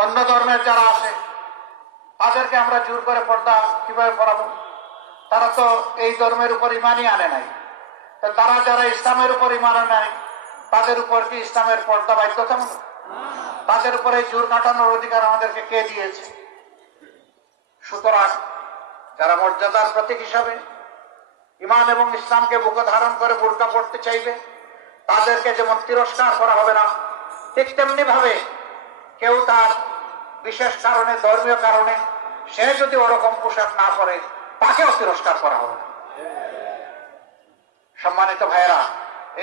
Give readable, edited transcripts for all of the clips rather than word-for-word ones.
অন্য ধর্মের যারা আছে তাদেরকে আমরা জোর করে পর্দা কিভাবে পড়াবো? তারা তো এই ধর্মের উপর ইমানই আনে নাই। তো তারা যারা ইসলামের উপর ইমান আনে নাই তাদের উপর কি ইসলামের পর্দা বাধ্যতামূলক? তাদের উপরে জোর কাটানোর অধিকার আমাদেরকে কে দিয়েছে? সুতরাং যারা মর্যাদার প্রতীক হিসাবে ইমান এবং ইসলামকে বুকে ধারণ করে বোরকা পড়তে চাইবে তাদেরকে যেমন তিরস্কার করা হবে না, ঠিক তেমনি ভাবে কেউ তার বিশেষ কারণে, ধর্মীয় কারণে সে যদি ওরকম পোশাক না পরে তাকেও তিরস্কার করা হবে না। সম্মানিত ভাইয়েরা,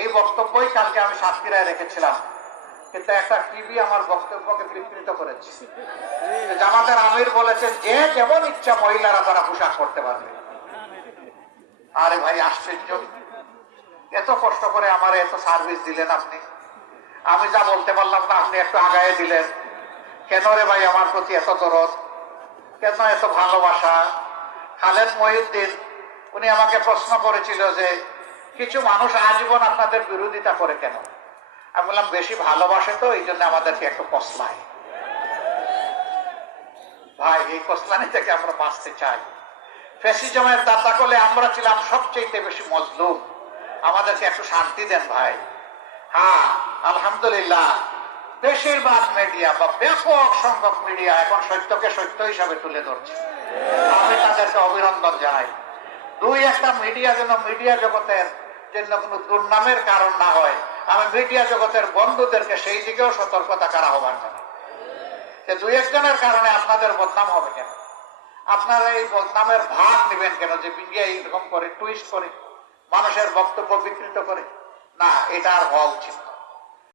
এই বক্তব্যই কালকে আমি সাতক্ষীরায় রেখেছিলাম, কিন্তু একটা টিভি আমার বক্তব্যকে বিকৃত করেছে। জামাতের আমির বলেছেন যে যেমন ইচ্ছা মহিলারা তারা পোশাক করতে পারবে। আরে ভাই, আশ্চর্য! এত কষ্ট করে আমার এত সার্ভিস দিলেন আপনি, আমি যা বলতে পারলাম না আপনি একটু আগায়ে দিলেন। কেন রে ভাই আমার প্রতি এত দরদ, কেন এত ভালোবাসা? খালেদ মহিউদ্দিন উনি আমাকে প্রশ্ন করেছিল যে কিছু মানুষ আজীবন আপনাদের বিরোধিতা করে কেন? আমি বললাম বেশি ভালোবাসে তো এই জন্য আমাদেরকে একটু কসলায়। ভাই, এই কসলানি থেকে আমরা বাঁচতে চাই। ফ্যাসিজমের দাতা করলে আমরা ছিলাম সবচেয়ে বেশি মজলুম, আমাদেরকে একটু শান্তি দেন ভাই। হ্যাঁ, আলহামদুলিল্লাহ বেশিরভাগ মিডিয়া বা ব্যাপক সংখ্যক মিডিয়া এখন সত্যকে সত্য হিসাবে তুলে ধরছে, আমি তাদেরকে অভিনন্দন জানাই। দুই একটা মিডিয়া যেন মিডিয়া জগতের জন্য কোনো দুর্নামের কারণ না হয়, আমি মিডিয়া জগতের বন্ধুদেরকে সেই দিকেও সতর্কতা করা আহ্বান জানাই। দুই একজনের কারণে আপনাদের বদনাম হবে কেন? আপনারা এই বদনামের ভাগ নেবেন কেন যে মিডিয়া এইরকম করে টুইস্ট করে মানুষের বক্তব্য বিকৃত করে? না, এটা আর হওয়া উচিত।